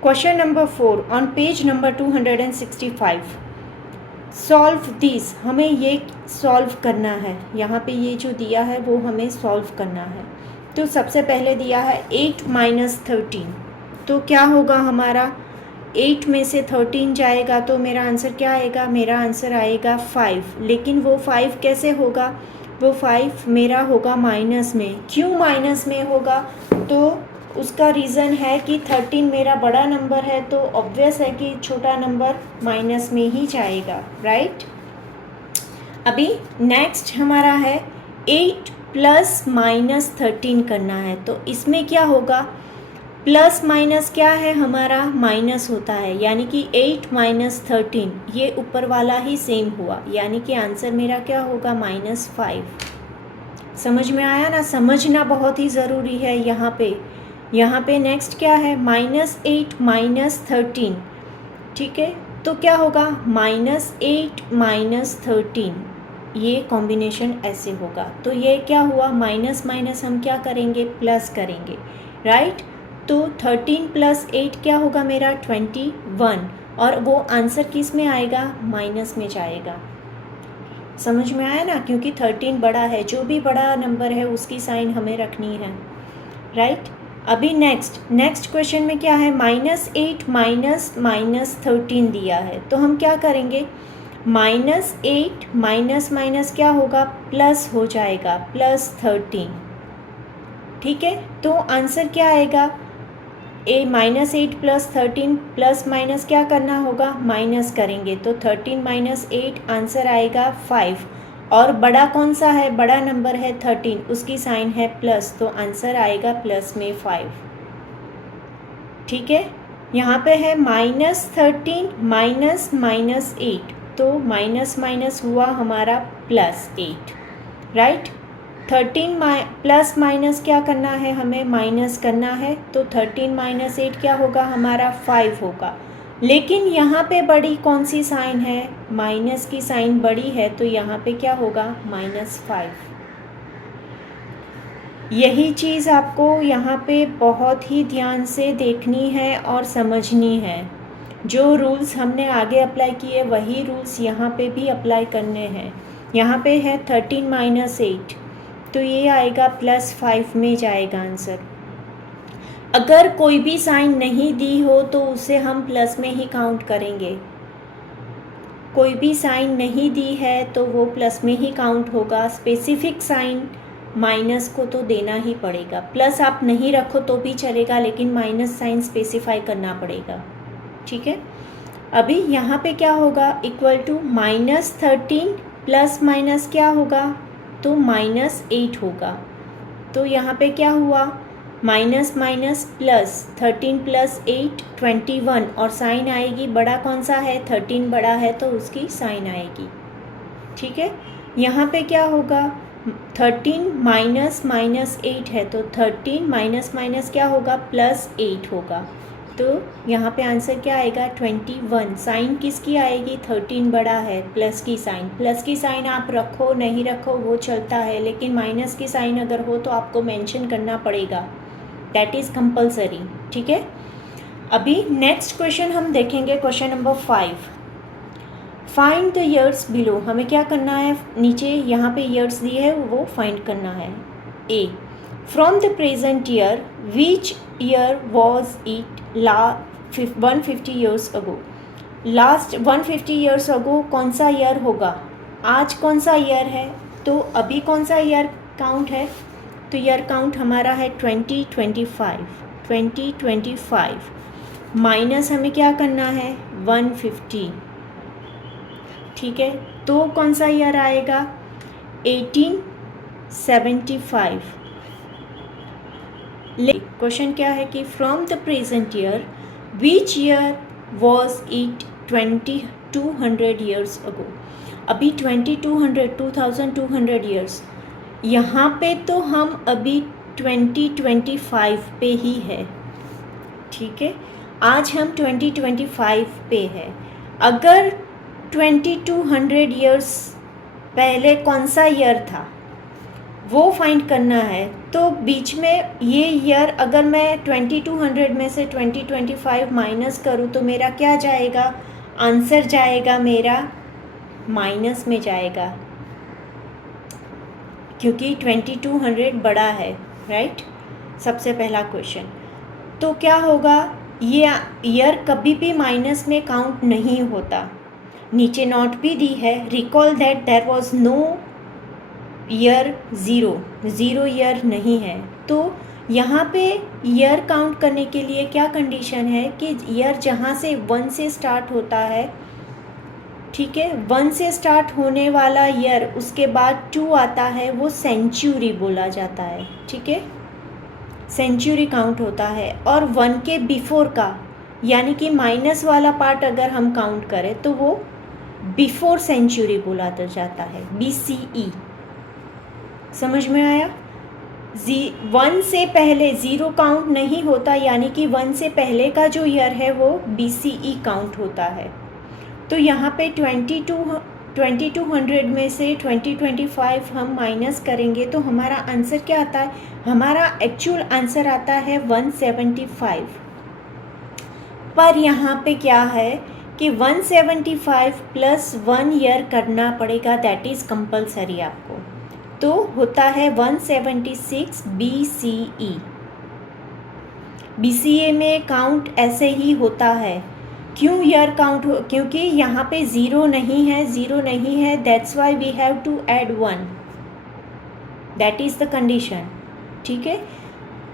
Question number 4 on page number 265, solve this. हमें ये solve करना है, यहाँ पे ये जो दिया है वो हमें सॉल्व करना है। तो सबसे पहले दिया है 8 माइनस 13, तो क्या होगा हमारा, 8 में से 13 जाएगा तो मेरा आंसर क्या आएगा, मेरा आंसर आएगा 5। लेकिन वो 5 कैसे होगा, वो 5 मेरा होगा माइनस में। क्यों माइनस में होगा, तो उसका रीज़न है कि 13 मेरा बड़ा नंबर है, तो ऑब्वियस है कि छोटा नंबर माइनस में ही जाएगा, राइट। अभी नेक्स्ट हमारा है 8 प्लस माइनस 13 करना है। तो इसमें क्या होगा, प्लस माइनस क्या है हमारा, माइनस होता है, यानी कि 8 माइनस 13, ये ऊपर वाला ही सेम हुआ, यानी कि आंसर मेरा क्या होगा, -5। समझ में आया ना, समझना बहुत ही ज़रूरी है यहाँ पे नेक्स्ट क्या है, -8 माइनस 13, ठीक है। तो क्या होगा, -8 माइनस 13, ये कॉम्बिनेशन ऐसे होगा। तो ये क्या हुआ, माइनस माइनस हम क्या करेंगे, प्लस करेंगे, राइट। तो 13 प्लस 8 क्या होगा मेरा, 21, और वो आंसर किस में आएगा, माइनस में जाएगा। समझ में आया ना, क्योंकि 13 बड़ा है, जो भी बड़ा नंबर है उसकी साइन हमें रखनी है, राइट। अभी नेक्स्ट क्वेश्चन में क्या है, -8 माइनस 13 दिया है, तो हम क्या करेंगे, -8 माइनस माइनस क्या होगा, प्लस हो जाएगा, +13, ठीक है। तो आंसर क्या आएगा, -8 प्लस 13 प्लस माइनस क्या करना होगा, माइनस करेंगे, तो 13 माइनस 8 आंसर आएगा 5। और बड़ा कौन सा है, बड़ा नंबर है 13, उसकी साइन है प्लस, तो आंसर आएगा प्लस में 5, ठीक है। यहाँ पे है -13 माइनस माइनस 8, तो माइनस माइनस हुआ हमारा +8, राइट। 13 प्लस माइनस क्या करना है, हमें माइनस करना है, तो 13 माइनस 8 क्या होगा हमारा, 5 होगा। लेकिन यहाँ पे बड़ी कौन सी साइन है, माइनस की साइन बड़ी है, तो यहाँ पे क्या होगा, -5। यही चीज़ आपको यहाँ पे बहुत ही ध्यान से देखनी है और समझनी है। जो रूल्स हमने आगे अप्लाई किए वही रूल्स यहाँ पे भी अप्लाई करने हैं। यहाँ पे है 13 माइनस 8, तो ये आएगा +5 में जाएगा आंसर। अगर कोई भी साइन नहीं दी हो तो उसे हम प्लस में ही काउंट करेंगे। कोई भी साइन नहीं दी है तो वो प्लस में ही काउंट होगा। स्पेसिफिक साइन माइनस को तो देना ही पड़ेगा। प्लस आप नहीं रखो तो भी चलेगा, लेकिन माइनस साइन स्पेसिफाई करना पड़ेगा, ठीक है। अभी यहाँ पे क्या होगा, इक्वल टू -13 प्लस माइनस क्या होगा, तो -8 होगा। तो यहाँ पे क्या हुआ, माइनस माइनस प्लस, 13 प्लस 8 21, और साइन आएगी, बड़ा कौन सा है, 13 बड़ा है तो उसकी साइन आएगी, ठीक है। यहाँ पे क्या होगा, 13 माइनस माइनस 8 है, तो 13 माइनस माइनस क्या होगा, +8 होगा। तो यहाँ पे आंसर क्या आएगा, 21। साइन किसकी आएगी, 13 बड़ा है, प्लस की साइन आप रखो नहीं रखो वो चलता है, लेकिन माइनस की साइन अगर हो तो आपको मेंशन करना पड़ेगा, दैट इज़ कंपलसरी, ठीक है। अभी नेक्स्ट क्वेश्चन हम देखेंगे, question number 5। Find the years below. हमें क्या करना है, नीचे यहाँ पे ईयर्स दिए है वो फाइंड करना है। Uh, from the present year which year was it 150 years ago. Last 150 years ago कौन सा ईयर होगा, आज कौन सा ईयर है, तो अभी कौन सा ईयर काउंट है, तो ईयर काउंट हमारा है 2025 माइनस हमें क्या करना है 150, ठीक है। तो कौन सा ईयर आएगा 1875। क्वेश्चन क्या है कि from the present year which year was it 2200 years ago. अभी 2200 ईयर्स, यहाँ पे तो हम अभी 2025 पे ही है, ठीक है। आज हम 2025 पे है। अगर 2200 ईयर्स पहले कौन सा ईयर था, वो फाइंड करना है। तो बीच में ये ईयर अगर मैं 2200 में से 2025 माइनस करूँ तो मेरा क्या जाएगा, आंसर जाएगा मेरा माइनस में जाएगा, क्योंकि 2200 बड़ा है, राइट। सबसे पहला क्वेश्चन। तो क्या होगा, ये ईयर कभी भी माइनस में काउंट नहीं होता। नीचे नोट भी दी है, recall that there was no year zero year नहीं है। तो यहाँ पे ईयर काउंट करने के लिए क्या कंडीशन है कि ईयर जहाँ से 1 से स्टार्ट होता है, ठीक है, 1 से स्टार्ट होने वाला ईयर उसके बाद 2 आता है, वो सेंचुरी बोला जाता है, ठीक है, सेंचुरी काउंट होता है। और 1 के बिफोर का यानी कि माइनस वाला पार्ट अगर हम काउंट करें तो वो बिफोर सेंचुरी बोला जाता है, BCE। समझ में आया। 1 से पहले ज़ीरो काउंट नहीं होता, यानी कि 1 से पहले का जो ईयर है वो BCE काउंट होता है। तो यहाँ पे 2200 में से 2025 हम माइनस करेंगे तो हमारा आंसर क्या आता है, हमारा एक्चुअल आंसर आता है 175। पर यहाँ पे क्या है कि 175 प्लस 1 ईयर करना पड़ेगा, दैट इज़ कंपलसरी आपको। तो होता है 176 BCE। BCE में काउंट ऐसे ही होता है। क्यों ईयर काउंट हो, क्योंकि यहाँ पे ज़ीरो नहीं है, that's why we have to add 1, that is the condition, ठीक है।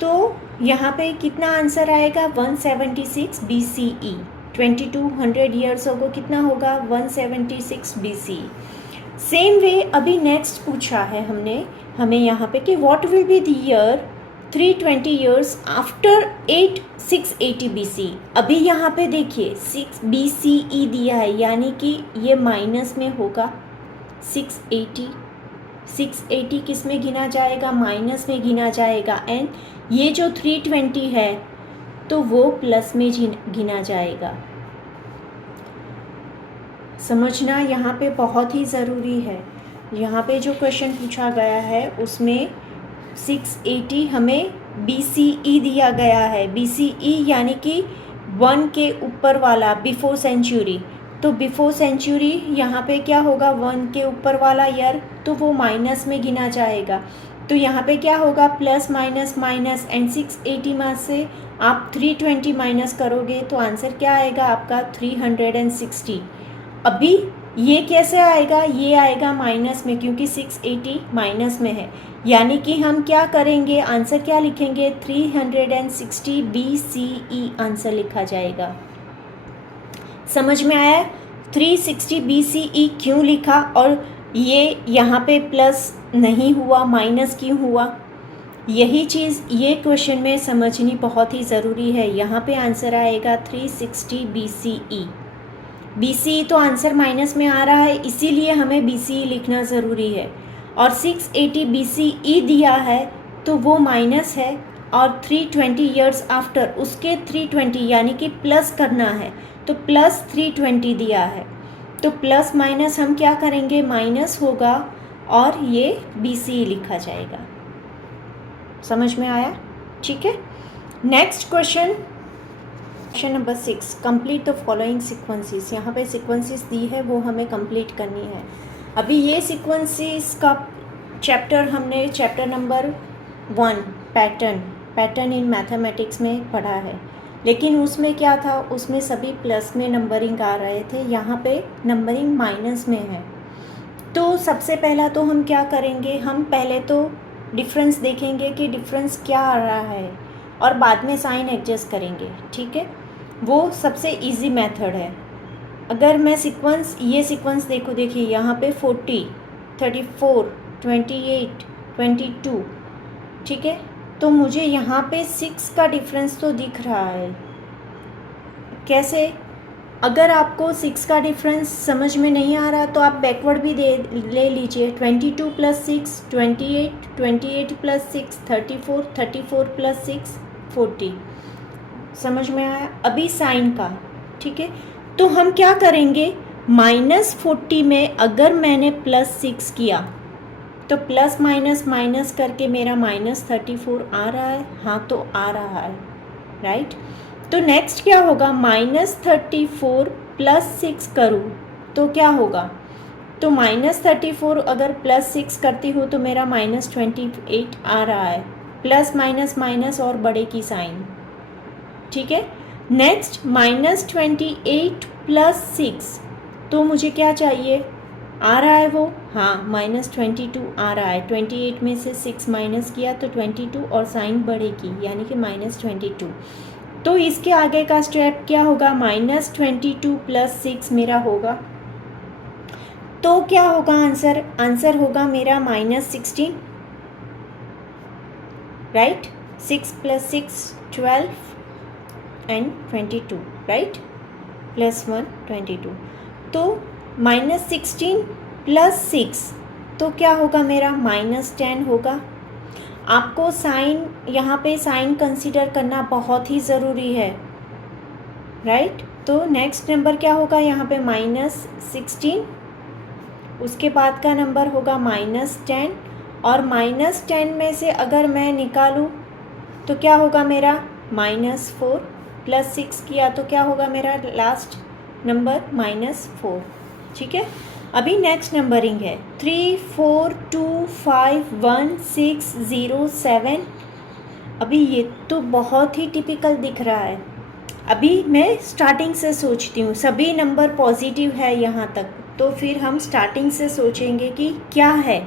तो यहाँ पे कितना आंसर आएगा, 176 BCE। 2200 ईयर्स को कितना होगा, 176 BCE। सेम वे अभी नेक्स्ट पूछा है हमें यहाँ पे कि what will be the year 320 years after 680 BC। अभी यहाँ पे देखिए 6 BCE दिया है, यानी कि ये माइनस में होगा। 680 किस में गिना जाएगा, माइनस में गिना जाएगा। एंड ये जो 320 है तो वो प्लस में गिना जाएगा। समझना यहाँ पे बहुत ही ज़रूरी है। यहाँ पे जो क्वेश्चन पूछा गया है उसमें 680 हमें BCE दिया गया है। BCE यानी कि 1 के ऊपर वाला, बिफोर सेंचुरी। तो बिफोर सेंचुरी यहाँ पे क्या होगा, 1 के ऊपर वाला ईयर, तो वो माइनस में गिना जाएगा। तो यहाँ पे क्या होगा, प्लस माइनस माइनस, एंड 680 में से आप 320 माइनस करोगे तो आंसर क्या आएगा आपका, 360। अभी ये कैसे आएगा, ये आएगा माइनस में, क्योंकि 680 माइनस में है। यानी कि हम क्या करेंगे, आंसर क्या लिखेंगे, 360 BCE आंसर लिखा जाएगा। समझ में आया 360 BCE क्यों लिखा, और ये यहाँ पे प्लस नहीं हुआ, माइनस क्यों हुआ, यही चीज़ ये क्वेश्चन में समझनी बहुत ही ज़रूरी है। यहाँ पे आंसर आएगा 360 BCE। BCE तो आंसर माइनस में आ रहा है, इसीलिए हमें BCE लिखना ज़रूरी है। और 680 BCE दिया है तो वो माइनस है, और 320 ईयर्स आफ्टर उसके 320 यानी कि प्लस करना है, तो प्लस 320 दिया है। तो प्लस माइनस हम क्या करेंगे, माइनस होगा, और ये BCE लिखा जाएगा। समझ में आया, ठीक है। Next question number 6, complete the following sequences. यहाँ पे सीक्वेंसेस दी है, वो हमें कंप्लीट करनी है। अभी ये सीक्वेंसेस का चैप्टर हमने chapter number 1 pattern in mathematics में पढ़ा है, लेकिन उसमें क्या था, उसमें सभी प्लस में नंबरिंग आ रहे थे, यहाँ पे नंबरिंग माइनस में है। तो सबसे पहला तो हम क्या करेंगे, हम पहले तो डिफरेंस देखेंगे कि डिफरेंस क्या आ रहा है, और बाद में साइन एडजस्ट करेंगे, ठीक है। वो सबसे इजी मेथड है। अगर मैं ये सीक्वेंस देखिए यहाँ पे 40, 34, 28, 22, ठीक है। तो मुझे यहाँ पे 6 का डिफरेंस तो दिख रहा है। कैसे, अगर आपको 6 का डिफरेंस समझ में नहीं आ रहा तो आप बैकवर्ड भी ले लीजिए। 22 प्लस 6 28, 28 प्लस 6 34, 34 प्लस 6 40। समझ में आया। अभी साइन का, ठीक है। तो हम क्या करेंगे, -40 में अगर मैंने +6 किया तो तो प्लस माइनस माइनस करके मेरा -34 आ रहा है, हाँ तो आ रहा है, राइट। तो नेक्स्ट क्या होगा, -34 + 6 करूँ तो क्या होगा, तो -34 अगर +6 करती हूँ तो मेरा -28 आ रहा है, प्लस माइनस माइनस और बड़े की साइन, ठीक है। नेक्स्ट -28 + 6, तो मुझे क्या चाहिए, आ रहा है वो, हाँ -22 आ रहा है, 28 में से 6 माइनस किया तो 22 और साइन बढ़ेगी यानी कि -22। तो इसके आगे का स्टेप क्या होगा, -22 + 6 मेरा होगा, तो क्या होगा आंसर, आंसर होगा मेरा -16, राइट। 6 + 6 12 एंड 22, राइट, +1 22, तो -16 + 6 तो क्या होगा मेरा -10 होगा। आपको साइन, यहाँ पे साइन कंसीडर करना बहुत ही ज़रूरी है, राइट। तो नेक्स्ट नंबर क्या होगा यहाँ पे -16, उसके बाद का नंबर होगा -10, और -10 में से अगर मैं निकालूँ तो क्या होगा मेरा -4 + 6 किया तो क्या होगा मेरा लास्ट नंबर -4, ठीक है। अभी नेक्स्ट नंबरिंग है 3 4 2 5 1 6 0 7। अभी ये तो बहुत ही टिपिकल दिख रहा है। अभी मैं स्टार्टिंग से सोचती हूँ, सभी नंबर पॉजिटिव है यहाँ तक, तो फिर हम स्टार्टिंग से सोचेंगे कि क्या है।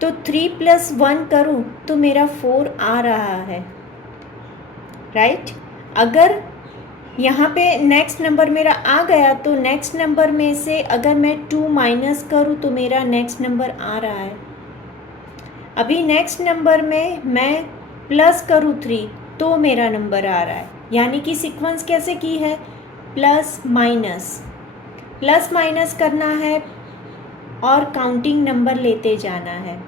तो 3 + 1 करूँ तो मेरा 4 आ रहा है, राइट। अगर यहाँ पे नेक्स्ट नंबर मेरा आ गया तो नेक्स्ट नंबर में से अगर मैं 2 माइनस करूँ तो मेरा नेक्स्ट नंबर आ रहा है। अभी नेक्स्ट नंबर में मैं प्लस करूँ 3 तो मेरा नंबर आ रहा है, यानी कि सीक्वेंस कैसे की है, प्लस माइनस करना है और काउंटिंग नंबर लेते जाना है।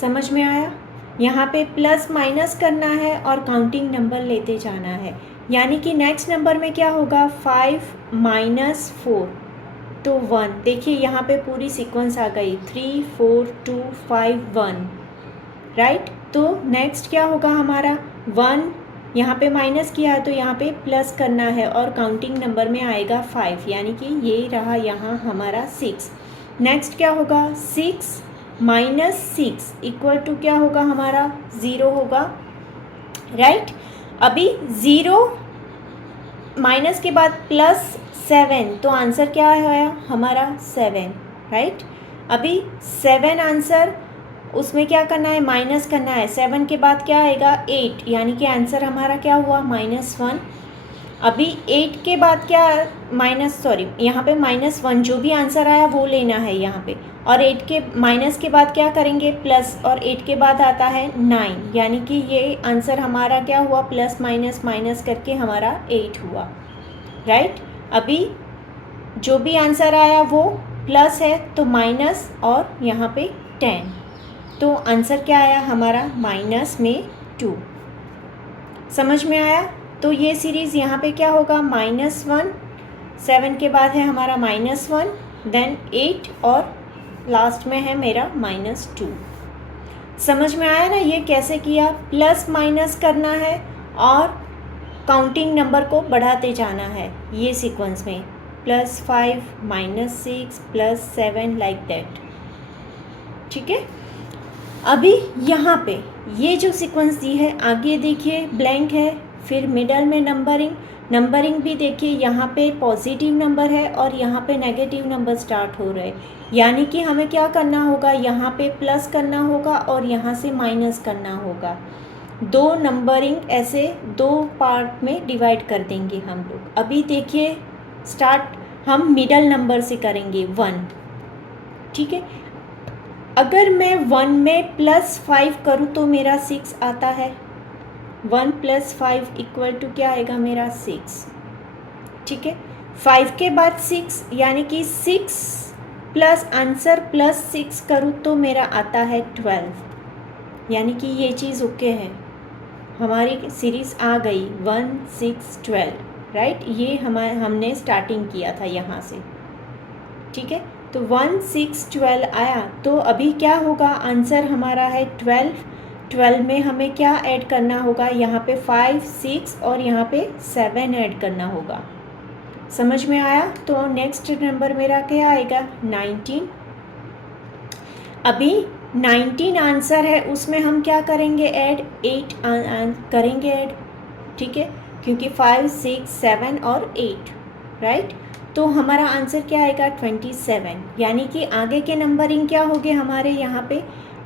समझ में आया, यहाँ पे प्लस माइनस करना है और काउंटिंग नंबर लेते जाना है, यानी कि नेक्स्ट नंबर में क्या होगा 5 - 4 तो 1। देखिए यहाँ पे पूरी सीक्वेंस आ गई 3 4 2 5 1, राइट। तो नेक्स्ट क्या होगा हमारा 1, यहाँ पे माइनस किया है तो यहाँ पे प्लस करना है और काउंटिंग नंबर में आएगा 5, यानी कि ये रहा यहाँ हमारा 6। नेक्स्ट क्या होगा 6 - 6 = क्या होगा हमारा 0 होगा, राइट। अभी 0 माइनस के बाद +7 तो आंसर क्या है हमारा 7, राइट। अभी 7 आंसर, उसमें क्या करना है माइनस करना है, 7 के बाद क्या आएगा 8, यानी कि आंसर हमारा क्या हुआ -1। अभी 8 के बाद क्या यहाँ पे -1 जो भी आंसर आया वो लेना है यहाँ पे, और 8 के माइनस के बाद क्या करेंगे प्लस, और 8 के बाद आता है 9, यानी कि ये आंसर हमारा क्या हुआ प्लस माइनस माइनस करके हमारा 8 हुआ, राइट। अभी जो भी आंसर आया वो प्लस है तो माइनस और यहाँ पे 10, तो आंसर क्या आया हमारा -2। समझ में आया। तो ये सीरीज़ यहाँ पे क्या होगा -1, 7 के बाद है हमारा -1, देन 8 और लास्ट में है मेरा -2। समझ में आया ना ये कैसे किया, प्लस माइनस करना है और काउंटिंग नंबर को बढ़ाते जाना है ये सीक्वेंस में, +5 -6 +7 लाइक दैट, ठीक है। अभी यहाँ पे ये जो सीक्वेंस दी है आगे देखिए ब्लैंक है, फिर मिडल में नंबरिंग भी देखिए यहाँ पे पॉजिटिव नंबर है और यहाँ पे नेगेटिव नंबर स्टार्ट हो रहे हैं, यानी कि हमें क्या करना होगा यहाँ पे प्लस करना होगा और यहाँ से माइनस करना होगा। दो नंबरिंग ऐसे 2 पार्ट में डिवाइड कर देंगे हम लोग। अभी देखिए स्टार्ट हम मिडल नंबर से करेंगे 1, ठीक है। अगर मैं 1 में +5 करूँ तो मेरा 6 आता है, 1 + 5 = क्या आएगा मेरा 6, ठीक है। 5 के बाद 6 यानी कि 6 प्लस आंसर +6 करूँ तो मेरा आता है 12, यानी कि ये चीज़ ओके है, हमारी सीरीज़ आ गई 1 6 12, राइट। ये हमने स्टार्टिंग किया था यहाँ से, ठीक है। तो 1 6 12 आया। तो अभी क्या होगा, आंसर हमारा है 12। 12 में हमें क्या ऐड करना होगा, यहाँ पे 5 6 और यहाँ पे 7 ऐड करना होगा। समझ में आया। तो नेक्स्ट नंबर मेरा क्या आएगा, 19। अभी 19 आंसर है, उसमें हम क्या करेंगे ऐड, 8 करेंगे ऐड, ठीक है, क्योंकि 5 6 7 और 8, राइट। तो हमारा आंसर क्या आएगा 27, यानी कि आगे के नंबरिंग क्या हो गए हमारे यहाँ पे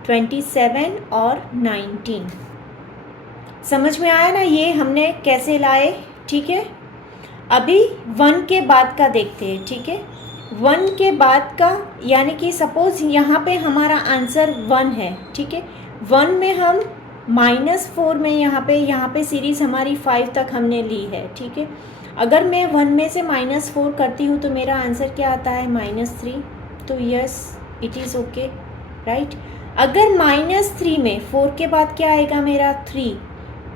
27 और 19। समझ में आया ना, ये हमने कैसे लाए, ठीक है। अभी 1 के बाद का देखते हैं, ठीक है। 1 के बाद का, यानी कि सपोज यहाँ पे हमारा आंसर 1 है, ठीक है। 1 में हम -4 में यहाँ पे सीरीज़ हमारी 5 तक हमने ली है, ठीक है। अगर मैं 1 में से -4 करती हूँ तो मेरा आंसर क्या आता है -3। तो yes, it is okay, right. अगर -3 में 4 के बाद क्या आएगा मेरा 3,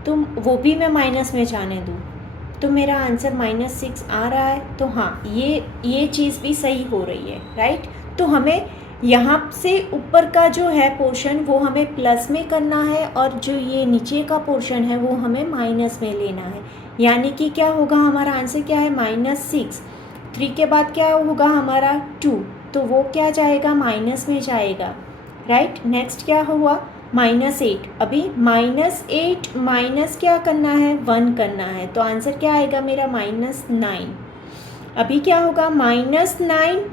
तो वो भी मैं माइनस में जाने दूँ, तो मेरा आंसर -6 आ रहा है। तो हाँ, ये चीज़ भी सही हो रही है, राइट। तो हमें यहाँ से ऊपर का जो है पोर्शन वो हमें प्लस में करना है, और जो ये नीचे का पोर्शन है वो हमें माइनस में लेना है। यानी कि क्या होगा, हमारा आंसर क्या है -6। 3 के बाद क्या होगा हमारा 2, तो वो क्या जाएगा, माइनस में जाएगा, राइट। नेक्स्ट क्या हुआ, -8। अभी -8 माइनस क्या करना है, 1 करना है, तो आंसर क्या आएगा मेरा -9। अभी क्या होगा, -9,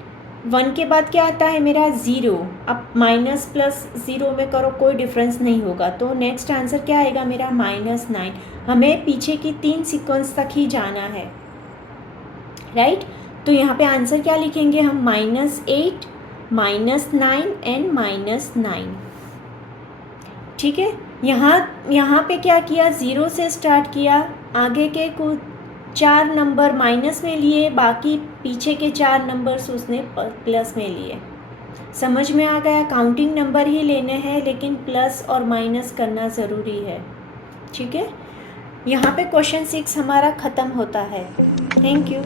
1 के बाद क्या आता है मेरा 0। अब माइनस प्लस 0 में करो कोई डिफरेंस नहीं होगा, तो नेक्स्ट आंसर क्या आएगा मेरा -9। हमें पीछे की 3 सीक्वेंस तक ही जाना है, राइट। तो यहाँ पे आंसर क्या लिखेंगे हम, -8 -9 एंड -9, ठीक है। यहाँ पे क्या किया, 0 से स्टार्ट किया, आगे के कुछ 4 नंबर माइनस में लिए, बाकी पीछे के 4 नंबर्स उसने प्लस में लिए। समझ में आ गया, काउंटिंग नंबर ही लेने हैं, लेकिन प्लस और माइनस करना ज़रूरी है, ठीक है। यहाँ पे क्वेश्चन 6 हमारा ख़त्म होता है। Thank you.